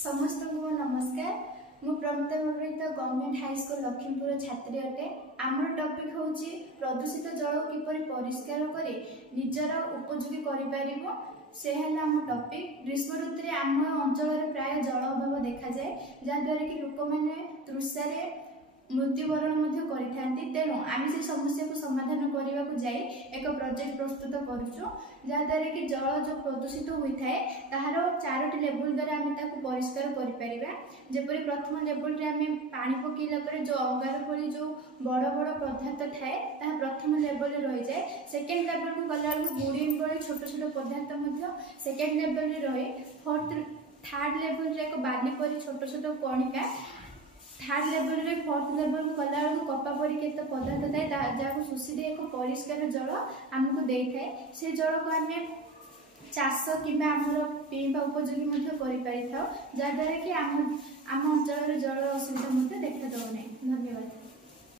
समस्त को नमस्कार। मु प्रमिता भवृत गवर्नमेंट हाई स्कूल लखीमपुर छात्री अटे। आम टॉपिक होची प्रदूषित जल किपरि परिष्कार करे निजर उपयोगी करिपारिबो से हेला आम टॉपिक। ग्रीष्म ऋतु रे आम अंचल रे प्राय जल अभाव देखा जाए जहाँद्वारा कि लोक मैंने तृषारे मृत्युवरण करते। तेणु आम से समस्या को समाधान करने को जाए एक प्रोजेक्ट प्रस्तुत करुचु जहाँद्वारा कि जल जो प्रदूषित होता है ताहार 4टी लेवल द्वारा आम परिष्कार करपरि। प्रथम लेवल रे आम पानी पकेला पर जो अंगारफली जो बड़ बड़ पदार्थ थाए ताहा प्रथम लेवल रही जाए। सेकेंड लेवल को गला गुड़ी बड़े छोट छोट पदार्थ सेकेंड लेवल रे रहे। थर्ड लेवल रे एक बाली परी छोट छोट कणिका। थर्ड लेवल रे फोर्थ लेवल को गला कपा परी केते पदार्थ थाए जहाँ शोषी दे एक परिष्कार जल आमको दे थाए। से जल को आम चाष कि पीवा उपयोगी जहाँद्वारा कि आम अंचल जल असुविधा देखा दौना। धन्यवाद।